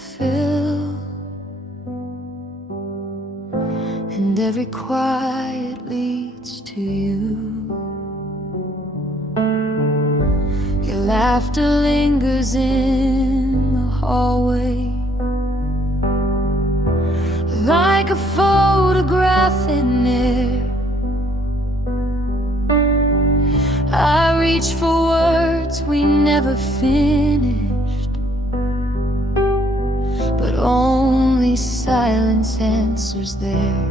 fill, and every quiet leads to you. Your laughter lingers in the hallway, like a photograph in air. I reach for words we never finished, but only silence answers there.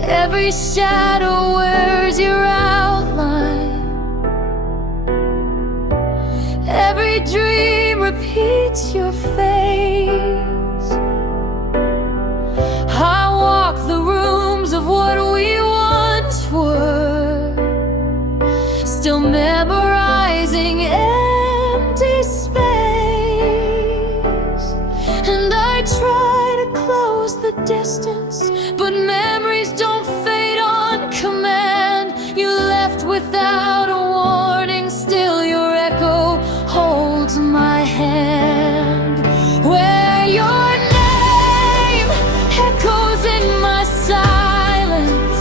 Every shadow wears your outline, every dream repeats your face. I walk the rooms of what we once were, still memorizing empty space. And I try to close the distance, but memories don't fade on command. You left without a warning, still your echo holds my hand. Where your name echoes in my silence,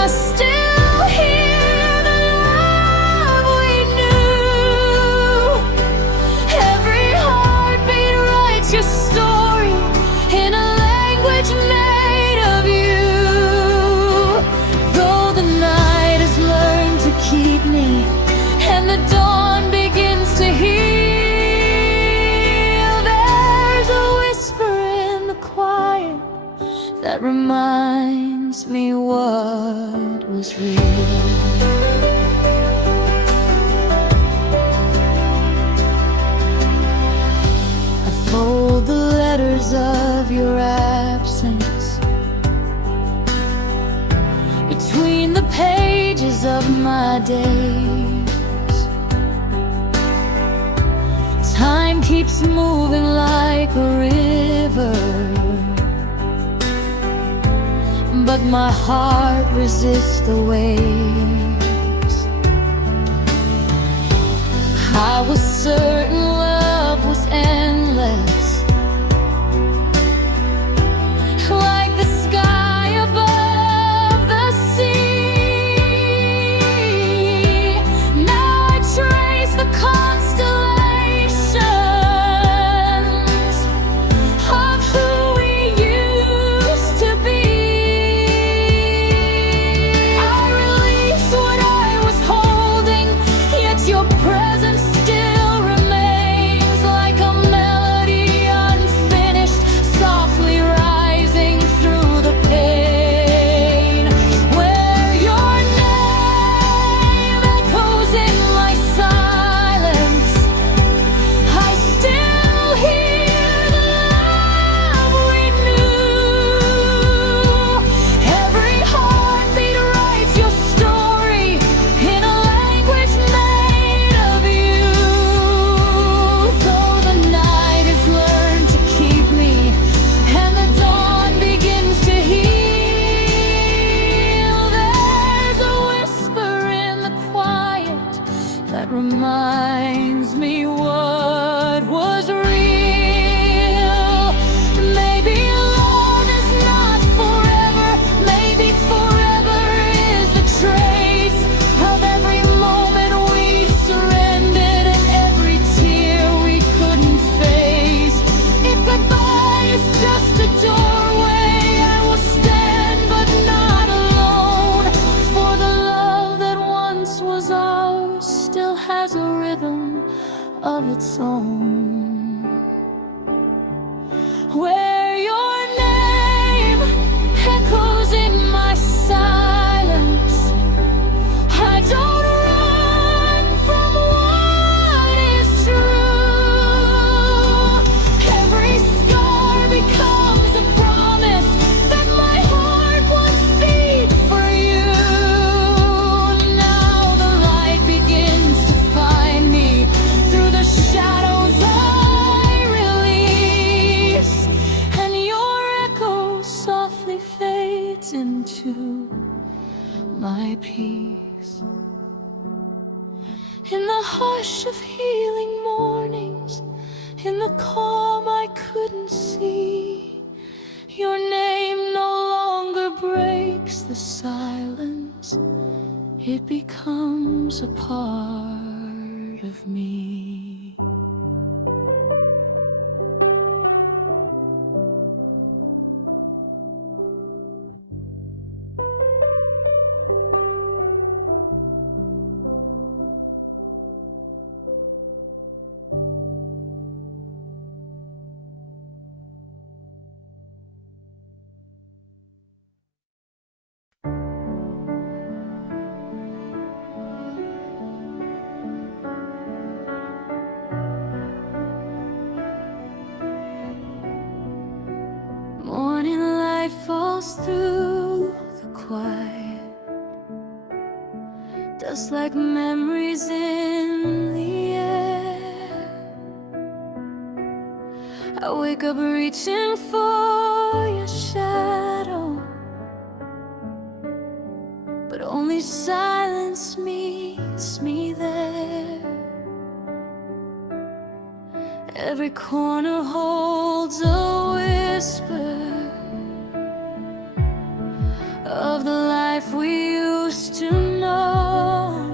I still hear the love we knew. Every heartbeat writes your story in a language made of you. Though the night has learned to keep me, and the dawn begins to heal, there's a whisper in the quiet that reminds me what was real. I fold the letters of your absence between the pages of my days. Time keeps moving like a river, but my heart resists the waves. I was certain love was endless, like the sky above the sea. Now I trace the constellations of who we used to be. I release what I was holding, yet your presence still remains, like a melody unfinished, softly rising through the pain. Where your name echoes in my silence, I still hear the love we knew. Every heartbeat writes your story in a language made of you. Though the night has learned to keep me, and the dawn begins to heal, there's a whisper in the quiet that reminds me what was real. Maybe alone is not forever, maybe forever is the trace of every moment we surrendered and every tear we couldn't face. If goodbye is just a doorway, I will stand but not alone, for the love that once was ours still has a rhythm of its own. Where your name echoes in my silence, I don't run from what is true. Every scar becomes a promise that my heart once beat for you. Now the light begins to find me through the shadows of hush of healing mornings, in the calm I couldn't see. Your name no longer breaks the silence, it becomes a part of me. Morning light falls through the quiet, dust like memories in the air. I wake up reaching for your shadow, but only silence meets me there. Every corner holds a whisper of the life we used to know.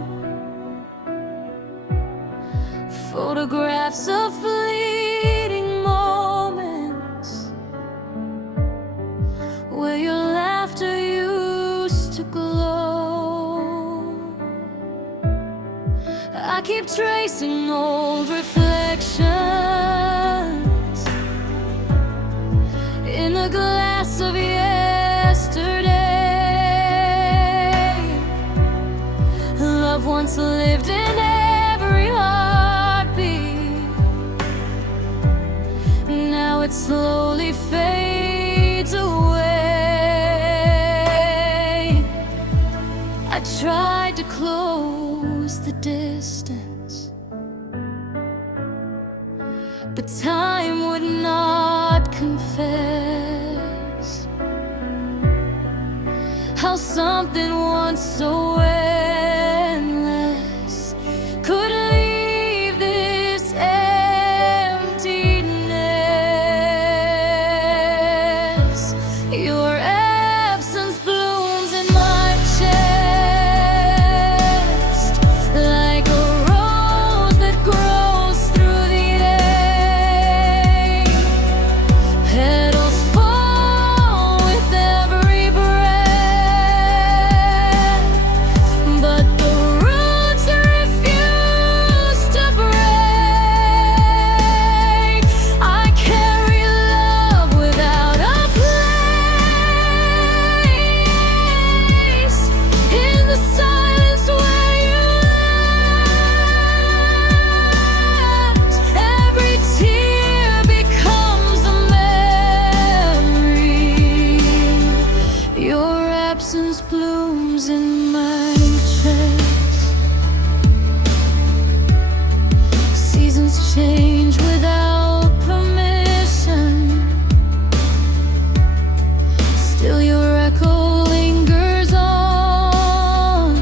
Photographs of fleeting moments where your laughter used to glow. I keep tracing old reflections in a glass of yesterday. Love once lived in every heartbeat, now it slowly fades away. I tried to close the distance, but time would not confess how something once so endless could leave this emptiness. Your absence blooms in my chest like a rose that grows through the day. Petals fall with every breath, but the roots refuse to break. I carry love without a place in the silence where you left. Every tear becomes a memory. Your absence blooms in my chest. Seasons change without permission, still your echo lingers on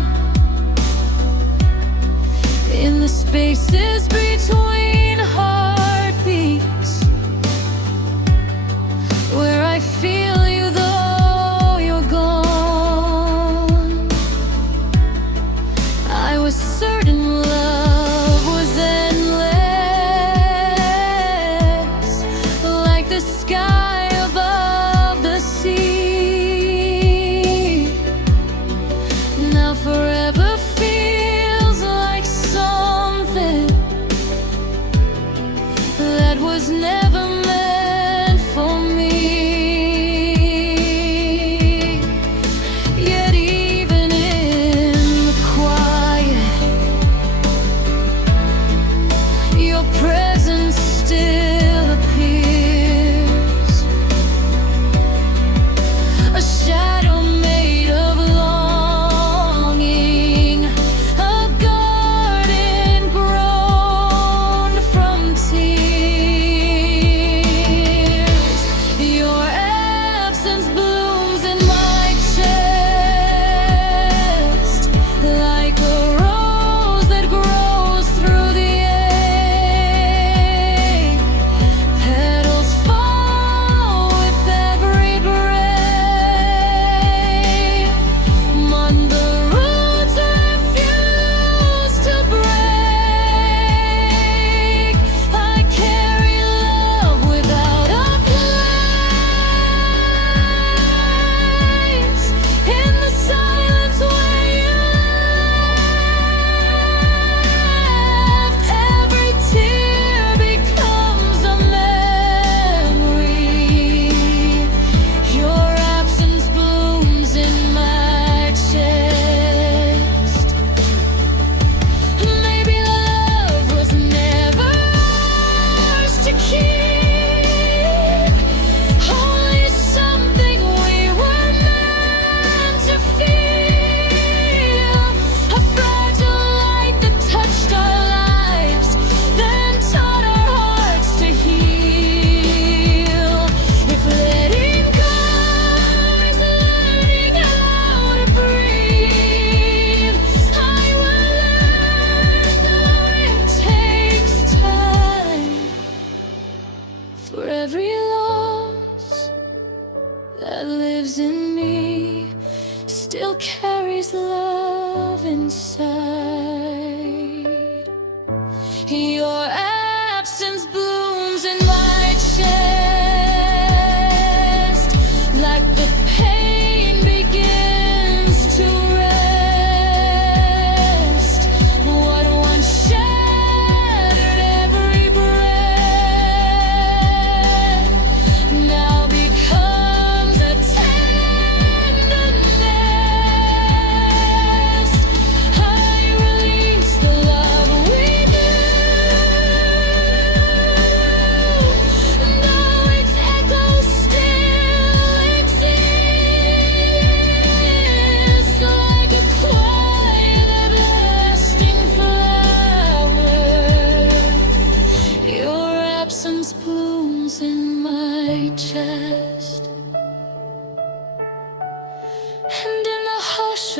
in the spaces between heartbeats, where I feel you though you're gone. I was certain love was endless, like the sky above the sea. Now forever feels like something that was never meant for me. Yet even in the quiet, your presence still appears, a shadow made of longing, a garden grown from tears. Your absence blooms in my chest like a rose that grows through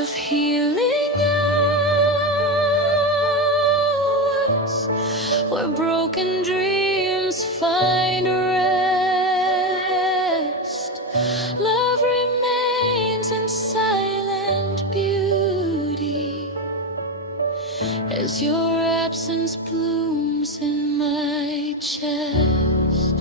of healing hours, where broken dreams find rest. Love remains in silent beauty as your absence blooms in my chest.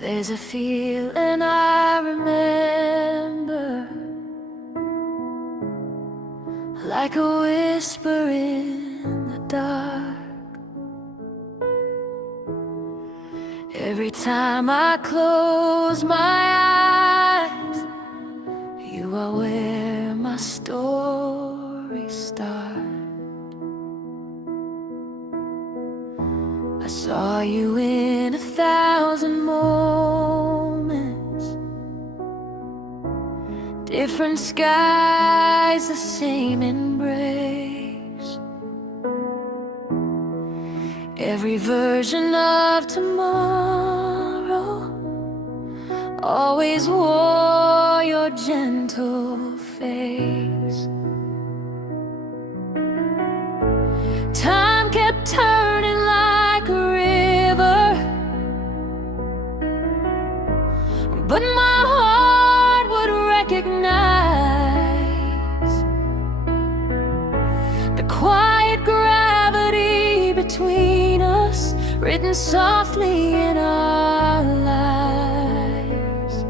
There's a feeling I remember, like a whisper in the dark. Every time I close my eyes, you are where my story starts. I saw you in 1,000 moments, different skies, the same embrace. Every version of tomorrow always wore your gentle face. Time kept turning like a river, but my heart would recognize the quiet gravity between us, written softly in our lives.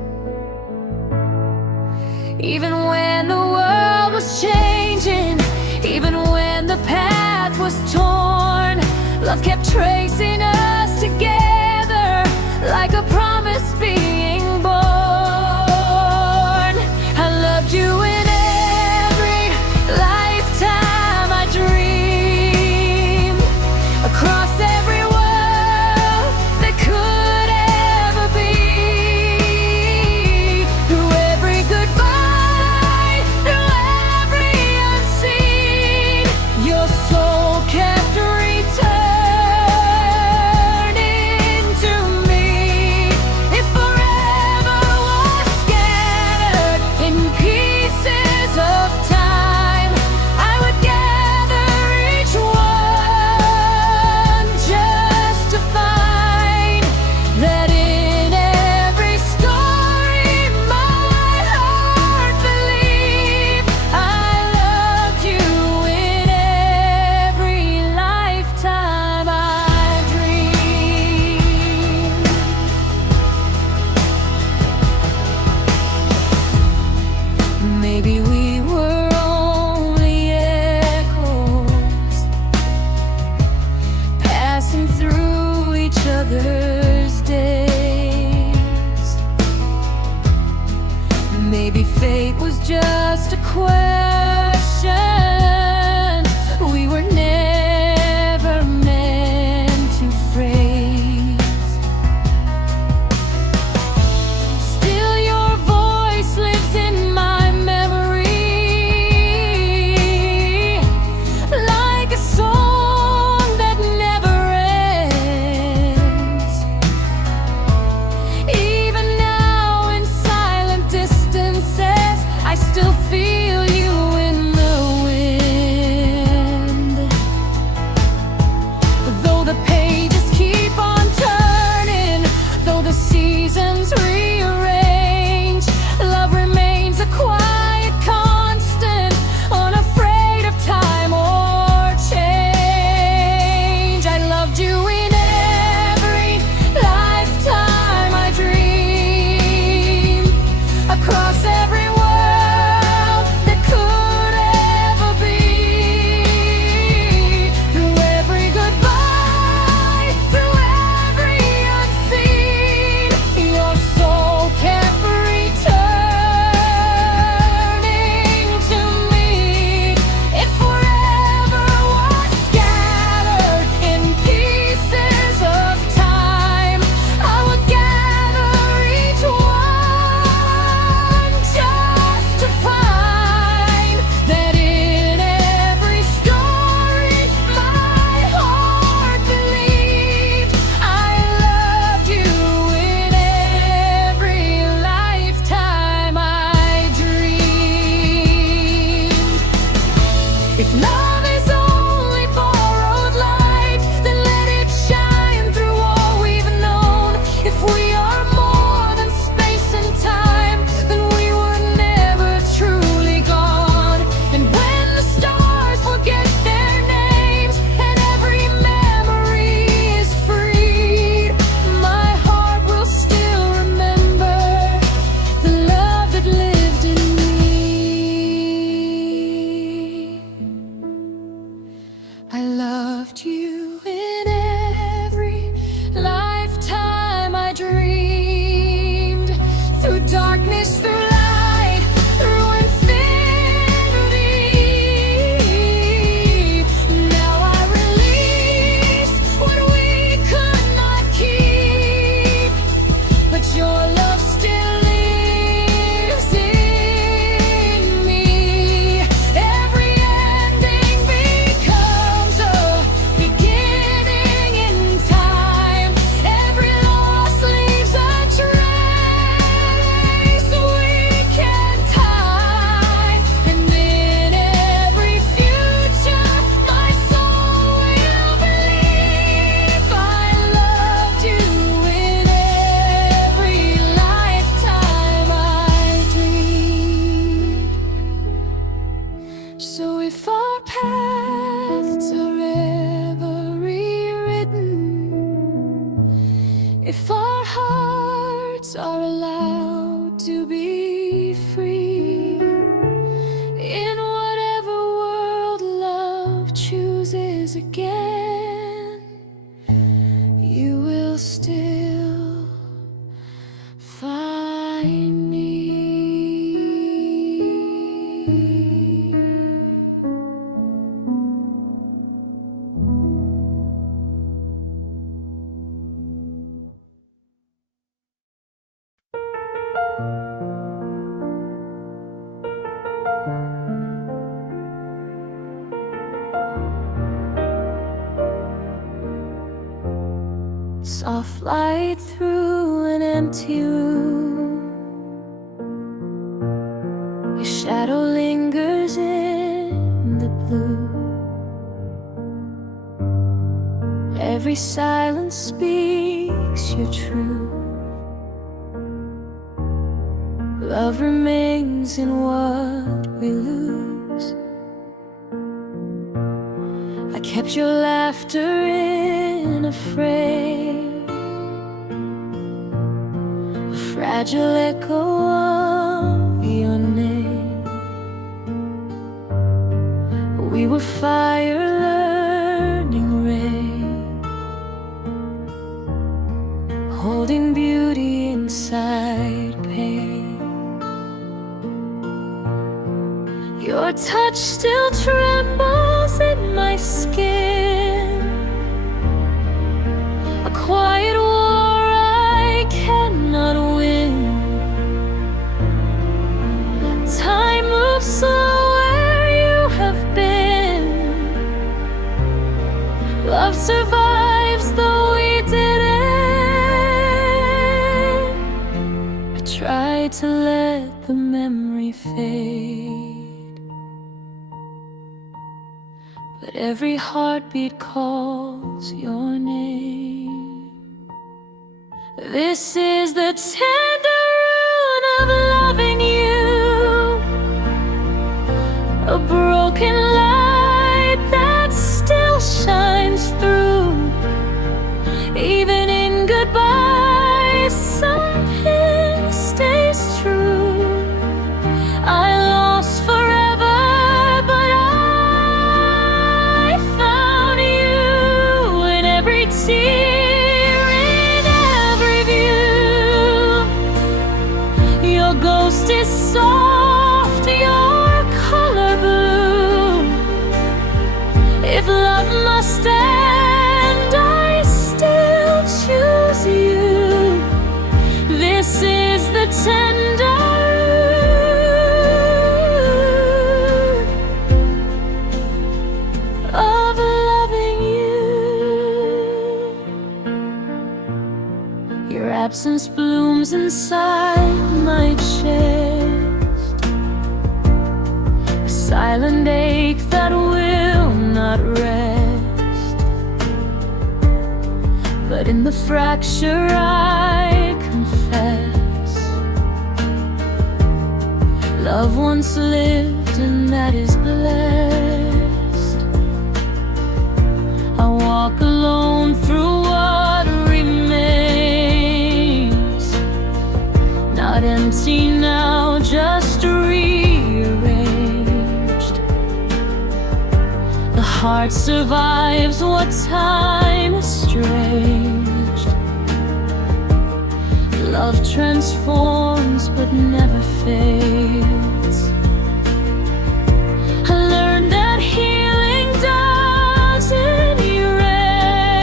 Even when the world was changing, even when the path was torn, love kept tracing us together like a promise being born. I loved you in every lifetime I dreamed, across every world that could ever be, through every goodbye, through every unseen, your soul kept returning to me. If forever was scattered in pieces of time, I would gather each one just to find that in every story my heart believed I loved you in every lifetime. loved you in every lifetime I dreamed. Through darkness, through light, through infinity. Now I release what we could not keep, but your love still lives in me. Every ending becomes a beginning in time. Every loss leaves a trace we can tie. And in every future, my soul will believe I loved you in every lifetime I dreamed. So if our paths are ever rewritten, if our hearts are allowed to be free, in whatever world love chooses again, you will still find me. Soft light through an empty room, your shadow lingers in the blue. Every silence speaks your truth. Love remains in what we lose. I kept your laughter in a frame, a fragile echo of your name. We were fire learning rain, holding beauty inside pain. Your touch still trembles in my skin, a quiet war I cannot win. Time moves slow where you have been. Love survives though we didn't. I tried to let the memory fade, but every heartbeat calls your name. This is the tender ruin of loving you, a broken light that still shines through. Even in goodbye, something stays true. I lost forever, but I found you in every tear, in every view. Your ghost is soft, your color blue. If love must end, I still choose you. This is the tender of loving you. Your absence blooms inside my chest, a silent ache that will not rest. But in the fracture I confess, love once lived and that is blessed. I walk alone through what remains, not empty now, just rearranged. The heart survives what time estranged. Love transforms but never fades. I learned that healing doesn't erase.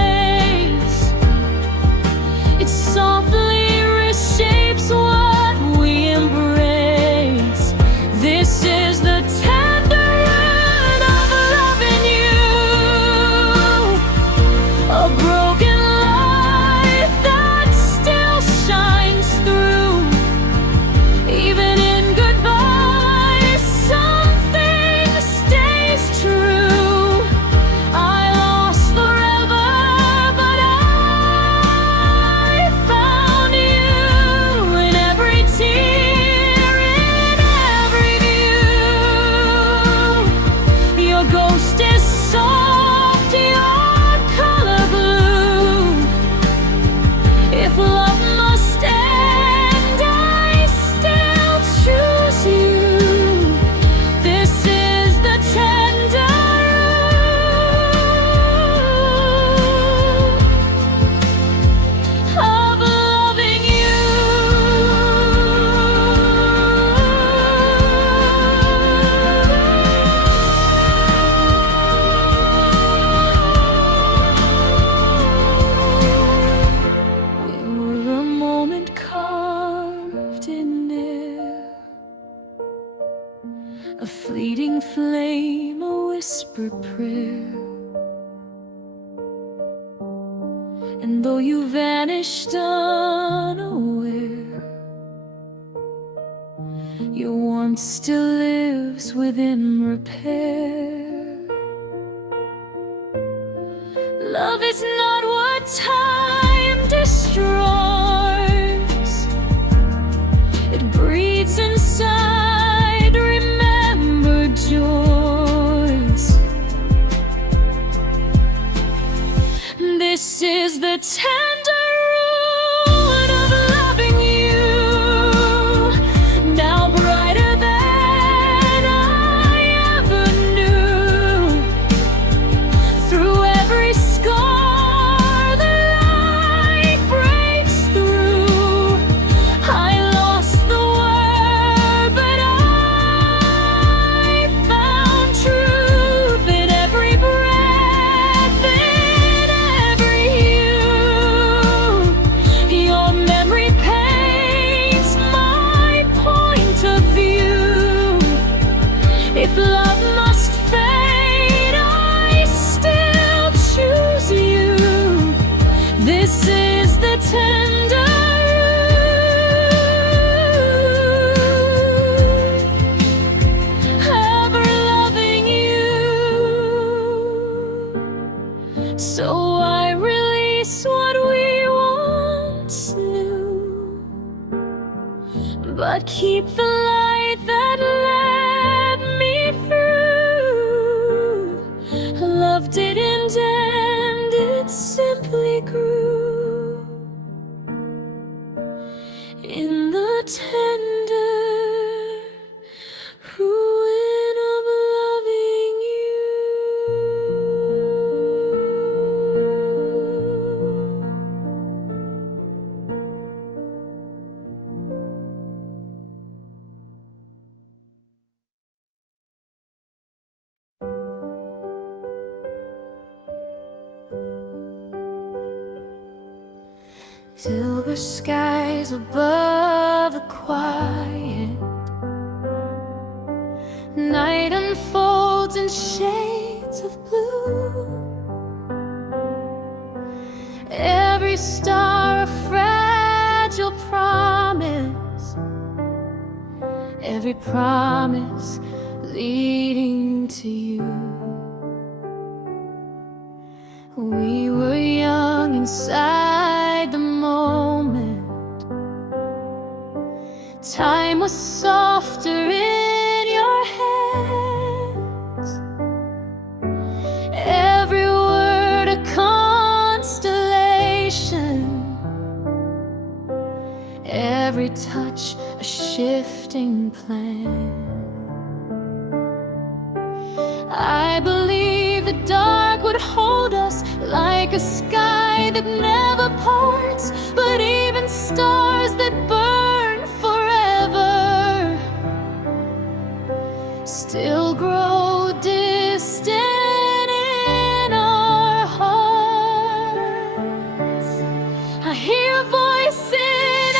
It softly reshapes what we embrace. This is the tender end of loving you. A broken light that still shines through. Even in goodbye, something stays true. I lost forever, but I found you in every tear, in every view. Your ghost is soft, your color blue. If love must end, I still choose you. This is the tender root of loving you. We were a moment carved in air, a fleeting flame, a whispered prayer. And though you vanished unaware, your warmth still lives within repair. Love is not what time destroys. It breathes inside remembered joys. This is the tender root of loving you. Now brighter than I ever knew. Through every scar, the light breaks through. I lost the word, but I found truth in every breath, in every hue. Your memory paints my point of view. If love must fade, I still choose you. This is the tender root, ever loving you. So I release what we once knew, but keep the light that led me through. Love didn't end, it simply grew in the tender ruin of loving you. Silver skies above the quiet night unfolds in shades of blue. Every star a fragile promise, every promise leading to you. We were young inside the moment. Time was softer in your hands. Every word a constellation, every touch a shifting plan. I believe the like a sky that never parts, but even stars that burn forever still grow distant in our hearts. I hear a voice in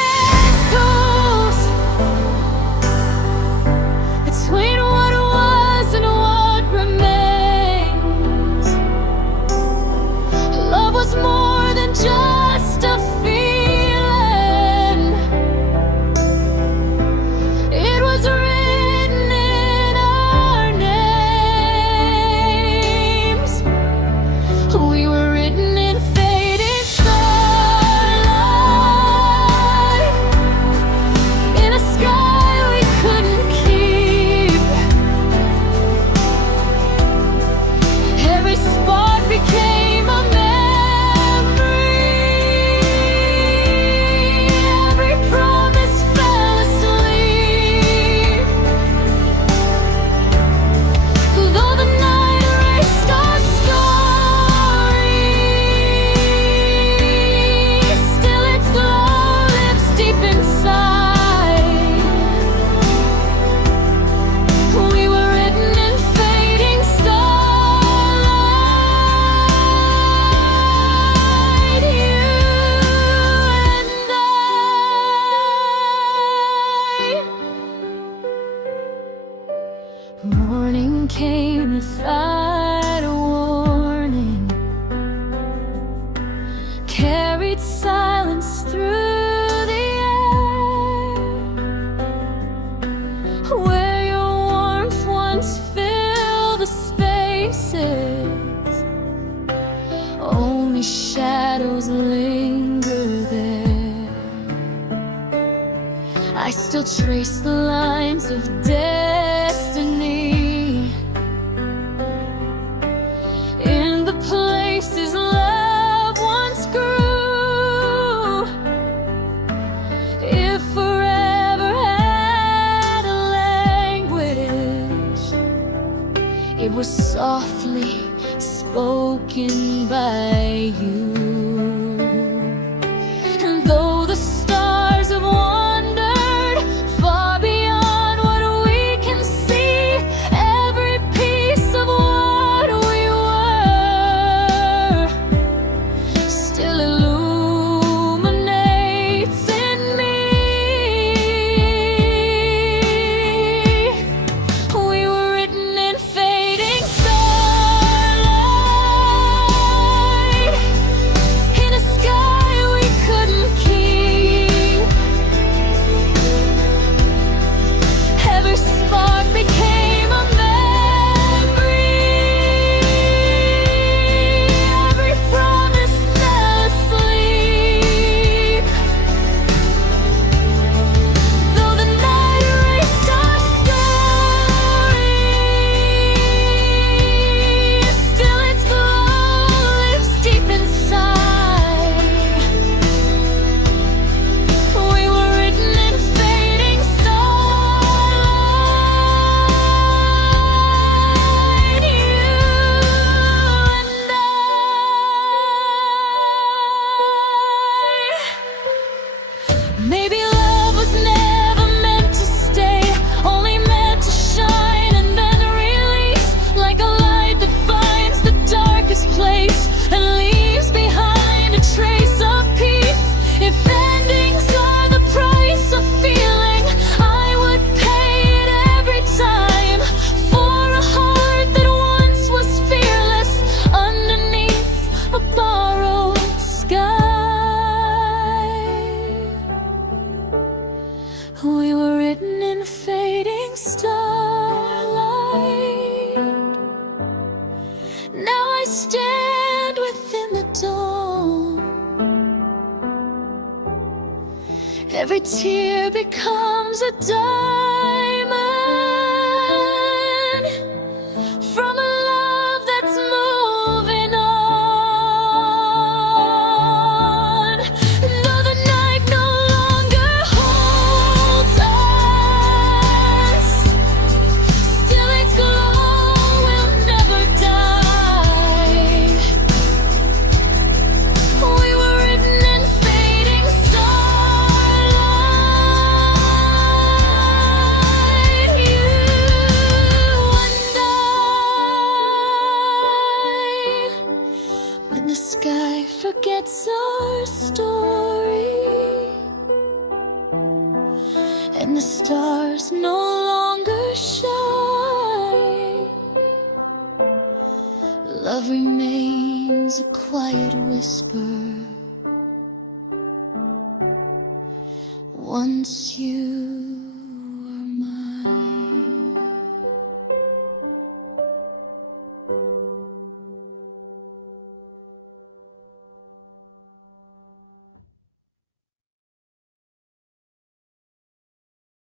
echoes between what was and what remains. Love was more than just a feeling. It was written in our names. We were written in fading starlight, in a sky we couldn't keep. Every spark became a memory. Every promise fell asleep. Though the night erased our story, still its glow lives deep inside. We were written in fading starlight, you and I. Morning came without a warning, carried silence through the air. Where your warmth once filled the spaces, only shadows linger there. I still trace the lines of destiny in the places love once grew. If forever had a language, it was softly spoken by you. And though the stars have wandered far beyond what we can see, every piece of what we were still illuminates in me. We were written in fading starlight, in a sky we couldn't keep. Every spark became a memory. Every promise fell asleep. Though the night erased our story, still its glow lives deep inside. We were written in fading starlight, you and I. Maybe love was never meant to stay, only meant to shine and then release, like a light that finds the darkest place and leaves behind a trace of peace. If endings are the price of feeling, I would pay it every time for a heart that once was fearless underneath a borrowed sky. We were written in fading starlight. Now I stand within the dawn. Every tear becomes a diamond from a love that's moving on. Though the night no longer holds us, still its glow will never die. when the sky forgets our story and the stars no longer shine, love remains a quiet whisper once you